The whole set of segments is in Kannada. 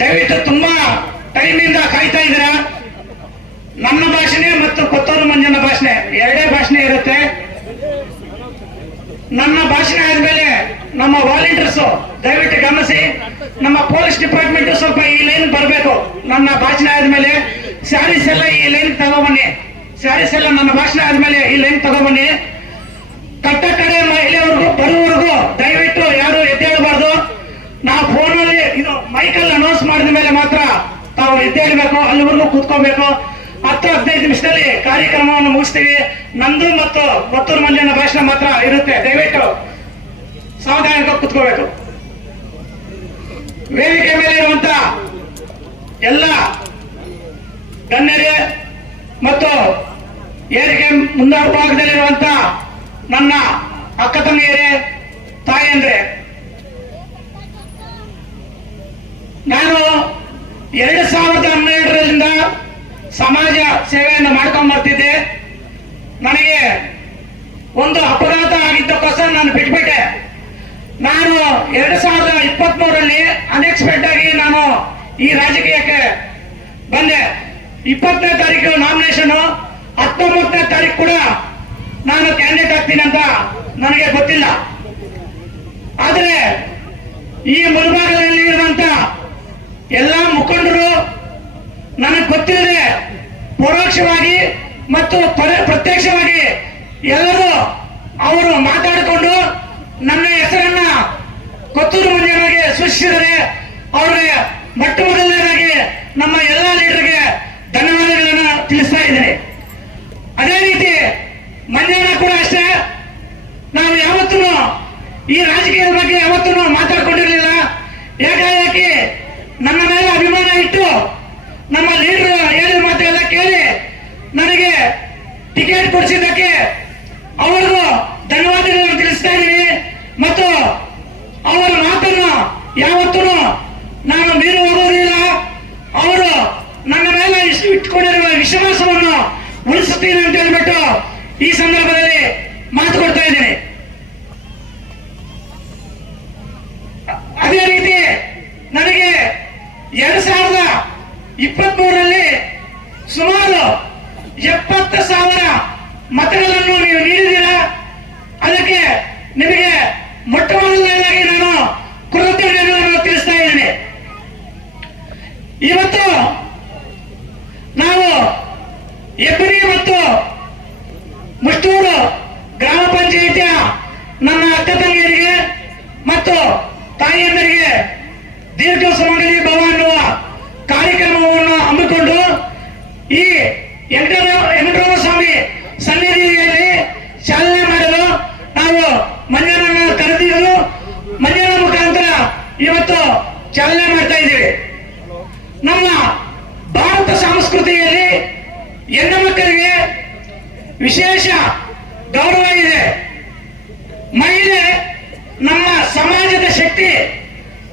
ದಯವಿಟ್ಟು ತುಂಬಾ ಟೈಮಿಂದ ಕಾಯ್ತಾ ಇದ್ದೀರಾ? ನನ್ನ ಭಾಷಣೆ ಮತ್ತು ಕೊತ್ತೂರು ಮಂಜನ ಭಾಷಣೆ, ಎರಡೇ ಭಾಷಣೆ ಇರುತ್ತೆ. ನನ್ನ ಭಾಷಣ ಆದ್ಮೇಲೆ ನಮ್ಮ ವಾಲಂಟಿಯರ್ಸ್ ದಯವಿಟ್ಟು ಗಮನಿಸಿ. ನಮ್ಮ ಪೊಲೀಸ್ ಡಿಪಾರ್ಟ್ಮೆಂಟ್ ಸ್ವಲ್ಪ ಈ ಲೈನ್ ಬರಬೇಕು. ನನ್ನ ಭಾಷಣ ಆದ್ಮೇಲೆ ಸ್ಯಾರೀಸ್ ಎಲ್ಲ ಈ ಲೈನ್ ತಗೊಬನ್ನಿ. ಸ್ಯಾರೀಸ್ ಎಲ್ಲ ನನ್ನ ಭಾಷಣ ಆದ್ಮೇಲೆ ಈ ಲೈನ್ ತಗೊಬನ್ನಿ. ಎದ್ದೇಳಬೇಕು ಅಲ್ಲಿವರೆಗೂ ಕೂತ್ಕೋಬೇಕು. ಹತ್ತು ಹದಿನೈದು ನಿಮಿಷದಲ್ಲಿ ಕಾರ್ಯಕ್ರಮವನ್ನು ಮುಗಿಸ್ತೀವಿ. ನಂದು ಮತ್ತು ಮತ್ತೂರು ಮಂದಿನ ಭಾಷಣ ಮಾತ್ರ ಇರುತ್ತೆ. ದಯವಿಟ್ಟು ಸಾವಧಾನಕ್ಕೆ ಕೂತ್ಕೋಬೇಕು. ವೇದಿಕೆ ಮೇಲೆ ಇರುವಂತ ಎಲ್ಲ ಗಣ್ಯರೇ ಮತ್ತು ಏರಿಕೆ ಭಾಗದಲ್ಲಿರುವಂತ ನನ್ನ ಅಕ್ಕ ತಂಗಿಯರೇ ತಾಯಂದ್ರೆ ನಾನು ಎರಡು ಸಾವಿರದ ಹನ್ನೆರಡರಿಂದ ಸಮಾಜ ಸೇವೆಯನ್ನು ಮಾಡ್ಕೊಂಡ್ ಬರ್ತಿದ್ದೆ. ನನಗೆ ಒಂದು ಅಪಘಾತ ಆಗಿದ್ದಕ್ಕೋಸ್ಕರ ನಾನು ಬಿಟ್ಬಿಟ್ಟೆ. ನಾನು ಎರಡು ಸಾವಿರದ ಇಪ್ಪತ್ತ್ ಮೂರಲ್ಲಿ ಅನ್ಎಕ್ಸ್ಪೆಕ್ಟ್ ಆಗಿ ನಾನು ಈ ರಾಜಕೀಯಕ್ಕೆ ಬಂದೆ. ಇಪ್ಪತ್ತನೇ ತಾರೀಕು ನಾಮಿನೇಷನ್ ಹತ್ತೊಂಬತ್ತನೇ ತಾರೀಕು ಕೂಡ ನಾನು ಕ್ಯಾಂಡಿಡೇಟ್ ಆಗ್ತೀನಿ ಅಂತ ನನಗೆ ಗೊತ್ತಿಲ್ಲ. ಆದರೆ ಈ ಮುಲ್ಭಾಗದಲ್ಲಿ ಇರುವಂತ ಎಲ್ಲ ಮುಖಂಡರು ನನಗೆ ಗೊತ್ತಿಲ್ಲದೆ ಪರೋಕ್ಷವಾಗಿ ಮತ್ತು ಪರ- ಪ್ರತ್ಯಕ್ಷವಾಗಿ ಎಲ್ಲರೂ ಅವರು ಮಾತಾಡಿಕೊಂಡು ನನ್ನ ಹೆಸರನ್ನ ಕೊತ್ತೂರು ಮಂದಿಯವರಿಗೆ ಸೂಚಿಸಿದರೆ ಅವರಿಗೆ ಮೊಟ್ಟ ಮೊದಲನೇದಾಗಿ ನಮ್ಮ ಎಲ್ಲ ಲೀಡರ್ಗೆ ಧನ್ಯವಾದಗಳನ್ನು ತಿಳಿಸ್ತಾ ಇದ್ದೇನೆ ಅದೇ ರೀತಿ ಮಂಜಣ್ಣ ಕೂಡ ಅಷ್ಟೇ ನಾವು ಯಾವತ್ತೂ ಈ ರಾಜಕೀಯದ ಬಗ್ಗೆ ಯಾವತ್ತೂ ಮಾತಾಡ್ಕೊಂಡಿರ್ಲಿಲ್ಲ ಏಕಾಏಕಿ ನನ್ನ ಮೇಲೆ ಅಭಿಮಾನ ಇಟ್ಟು ನಮ್ಮ ಲೀಡರ್ ಹೇಳಿದ ಮಾತೆಲ್ಲ ಕೇಳಿ ನನಗೆ ಟಿಕೆಟ್ ಕೊಡಿಸಿದ್ದಕ್ಕೆ ಅವರಿಗೂ ಧನ್ಯವಾದಗಳನ್ನು ತಿಳಿಸ್ತಾ ಇದ್ದೀನಿ. ಮತ್ತು ಅವರ ಮಾತನ್ನು ಯಾವತ್ತೂ ನಾನು ಮೀರು ಹೋಗೋದಿಲ್ಲ. ಅವರು ನನ್ನ ಮೇಲೆ ಇಷ್ಟು ಇಟ್ಕೊಂಡಿರುವ ವಿಶ್ವಾಸವನ್ನು ಉಳಿಸುತ್ತೀನಿ ಅಂತ ಹೇಳ್ಬಿಟ್ಟು ಈ ಸಂದರ್ಭದಲ್ಲಿ ಮಾತು ಕೊಡ್ತಾ ಇದ್ದೀನಿ. ಅದೇ ರೀತಿ ನನಗೆ ಎರಡ್ ಸಾವಿರದ ಇಪ್ಪತ್ತ್ ಮೂರರಲ್ಲಿ ಸುಮಾರು ಎಪ್ಪತ್ತು ಸಾವಿರ ಮತಗಳನ್ನು ನೀವು ನೀಡಿದ್ದೀರಾ? ಅದಕ್ಕೆ ನಿಮಗೆ ಮೊಟ್ಟ ಮೊದಲನೇದಾಗಿ ನಾನು ಕೃತಜ್ಞತೆಗಳನ್ನು ತಿಳಿಸ್ತಾ ಇದ್ದೇನೆ. ಇವತ್ತು ನಾವು ಎಬ್ಬರಿ ಮತ್ತು ಮುಷ್ಟೂರು ಗ್ರಾಮ ಪಂಚಾಯಿತಿಯ ನನ್ನ ಅಕ್ಕ ತಂಗಿಯರಿಗೆ ಮತ್ತು ತಾಯಿಯಂದರಿಗೆ ದೀರ್ಘ ಸುಮಂಗಲಿ ಭವ ಅನ್ನುವ ಕಾರ್ಯಕ್ರಮವನ್ನು ಹಮ್ಮಿಕೊಂಡು ಈ ಎಂಟರ ಸ್ವಾಮಿ ಸನ್ನಿಧಿಯಲ್ಲಿ ಚಾಲನೆ ಮಾಡಲು ನಾವು ಮಂಜನನ್ನು ಕರೆದಿದ್ದು ಮಂಜನ ಮುಖಾಂತರ ಇವತ್ತು ಚಾಲನೆ ಮಾಡ್ತಾ ಇದ್ದೀವಿ. ನಮ್ಮ ಭಾರತ ಸಂಸ್ಕೃತಿಯಲ್ಲಿ ಹೆಣ್ಣು ಮಕ್ಕಳಿಗೆ ವಿಶೇಷ ಗೌರವ ಇದೆ. ಮಹಿಳೆ ನಮ್ಮ ಸಮಾಜದ ಶಕ್ತಿ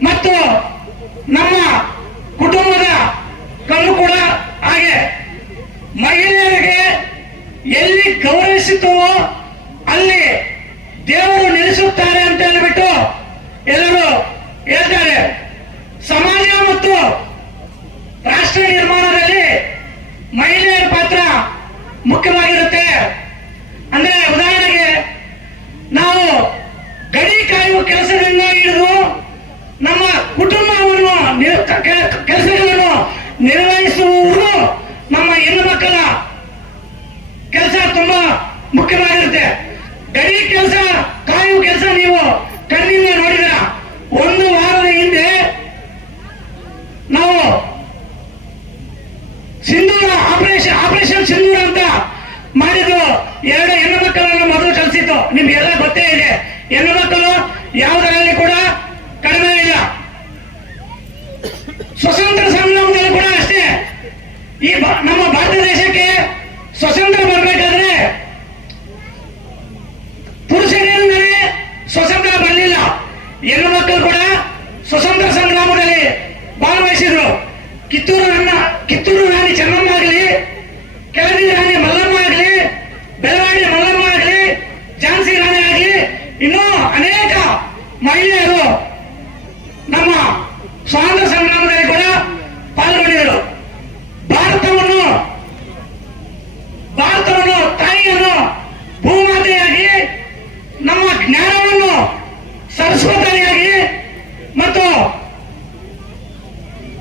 ಮತ್ತು ನಮ್ಮ ಕುಟುಂಬದ ಕಣ್ಣು ಕೂಡ ಮಹಿಳೆಯರಿಗೆ ಎಲ್ಲಿ ಗೌರವಿಸುತ್ತವೋ ಅಲ್ಲಿ ದೇವರು ನೆಲೆಸುತ್ತಾರೆ ಅಂತ ಹೇಳ್ಬಿಟ್ಟು ಎಲ್ಲರೂ ಹೇಳ್ತಾರೆ. ಸಮಾಜ ಮತ್ತು ರಾಷ್ಟ್ರ ನಿರ್ಮಾಣದಲ್ಲಿ ಮಹಿಳೆಯರ ಪಾತ್ರ ಮುಖ್ಯವಾಗಿರುತ್ತೆ ಸಿಂಧೂರ ಆಪರೇಷನ್ ಆಪರೇಷನ್ ಸಿಂಧೂರ ಅಂತ ಮಾಡಿದ್ರು. ಎರಡು ಹೆಣ್ಣು ಮಕ್ಕಳನ್ನು ಮೊದಲು ಕಲಿಸಿತ್ತು ನಿಮ್ಗೆಲ್ಲ ಗೊತ್ತೇ ಇದೆ. ಹೆಣ್ಣು ಮಕ್ಕಳು ಯಾವುದರಲ್ಲಿ ಕೂಡ ಕಡಿಮೆ ಇಲ್ಲ. ಸ್ವತಂತ್ರ ಸಂಗ್ರಾಮದಲ್ಲಿ ಕೂಡ ಅಷ್ಟೇ. ಈ ನಮ್ಮ ಭಾರತ ದೇಶಕ್ಕೆ ಸ್ವತಂತ್ರ ಬರಬೇಕಾದ್ರೆ ಪುರುಷರಿಂದಲೇ ಸ್ವತಂತ್ರ ಬರಲಿಲ್ಲ ಹೆಣ್ಣು ಮಕ್ಕಳು ಕೂಡ ಸ್ವತಂತ್ರ ಸಂಗ್ರಾಮದಲ್ಲಿ ಭಾಗವಹಿಸಿದ್ರು ಕಿತ್ತೂರು ಅನ್ನ ಕಿತ್ತೂರು ರಾಣಿ ಚೆನ್ನಮ್ಮ ಆಗಲಿ ಕೆಳದಿ ರಾಣಿ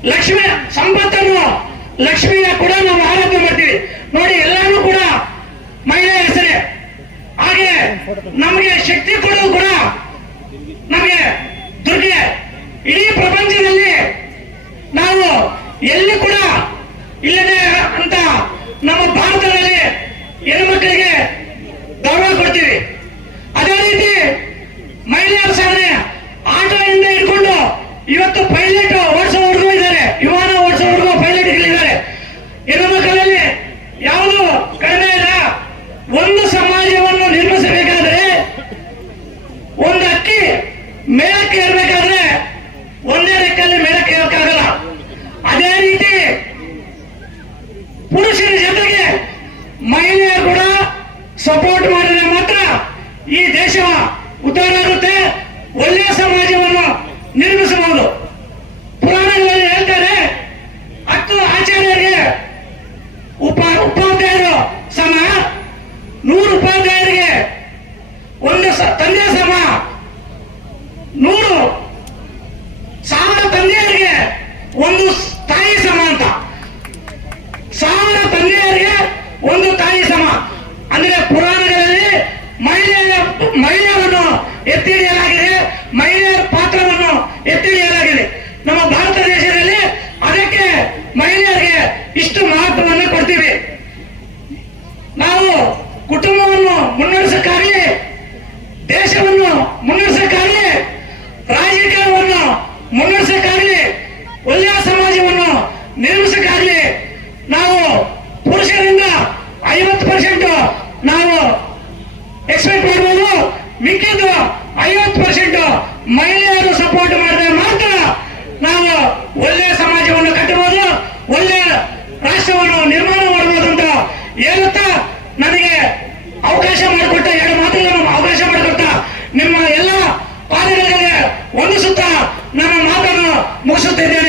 ಲಕ್ಷ್ಮಿ ಸಂಪತ್ತನ್ನು ಲಕ್ಷ್ಮಿಯ ಕೂಡ ನಾವು ಆರಾಧನೆ ಮಾಡ್ತೀವಿ. ನೋಡಿ, ಎಲ್ಲಾನು ಕೂಡ ಮಹಿಳೆ ಹೆಸರೇ. ಹಾಗೆ ನಮಗೆ ಶಕ್ತಿ ಕೊಡೋದು ಕೂಡ ನಮಗೆ ದುರ್ಗೆ. ಇಡೀ ಪ್ರಪಂಚದಲ್ಲಿ ಒಂದು ತಾಯಿ ಸಮ ಅಂತ. ಸಾವಿರ ತಂದೆಯರಿಗೆ ಒಂದು ತಾಯಿ ಸಮ. ಅಂದ್ರೆ ಪುರಾಣಗಳಲ್ಲಿ ಮಹಿಳೆಯರ ಮಹಿಳೆಯರನ್ನು ಎತ್ತಿ ಹಿಡಿಯಲಾಗಿದೆ ಮಹಿಳೆಯರ ಪಾತ್ರವನ್ನು ಎತ್ತಿ ಹಿಡಿಯಲಾಗಿದೆ ನಮ್ಮ ಭಾರತ ದೇಶದಲ್ಲಿ ಅದಕ್ಕೆ ಮಹಿಳೆಯರಿಗೆ ಇಷ್ಟು ಮಹತ್ವವನ್ನು ಕೊಡ್ತೀವಿ. ನಾವು ಕುಟುಂಬವನ್ನು ಮುನ್ನಡೆಸಕ್ಕಾಗಲಿ, ದೇಶವನ್ನು ಮುನ್ನಡೆಸಕ್ಕಾಗಲಿ, ರಾಜಕೀಯವನ್ನು ಮುನ್ನಡೆಸಕ್ಕಾಗಲಿ ಒಳ್ಳೆಯ ಸಮಾಜವನ್ನು ನಿರ್ಮಿಸಕ್ಕಾಗಲಿ ನಾವು ಪುರುಷರಿಂದ ಐವತ್ತು ಪರ್ಸೆಂಟ್ ನಾವು ಎಕ್ಸ್ಪೆಕ್ಟ್ ಮಾಡ್ಬೋದು. ಮಿಕ್ಕಿದ್ದು ಐವತ್ತು ಪರ್ಸೆಂಟ್ ಮಹಿಳೆಯರು ಸಪೋರ್ಟ್ ಮಾಡಿದ್ರೆ ಮಾತ್ರ ನಾವು ಒಳ್ಳೆಯ ಸಮಾಜವನ್ನು ಕಟ್ಟಬಹುದು. ಒಳ್ಳೆಯ ರಾಷ್ಟ್ರವನ್ನು ನಿರ್ಮಾಣ ಮಾಡಬಹುದು ಅಂತ ಹೇಳುತ್ತಾ ನನಗೆ ಅವಕಾಶ ಮಾಡಿಕೊಟ್ಟ ಎರಡು ಮಾತುಗಳನ್ನು ಅವಕಾಶ ಮಾಡಿಕೊಟ್ಟ ನಿಮ್ಮ ಎಲ್ಲ ಪಾದಗಳಿಗೆ ಒಂದು ಸುತ್ತ ನನ್ನ ಮಾತನ್ನು ಮುಗಿಸುತ್ತಿದ್ದೇನೆ.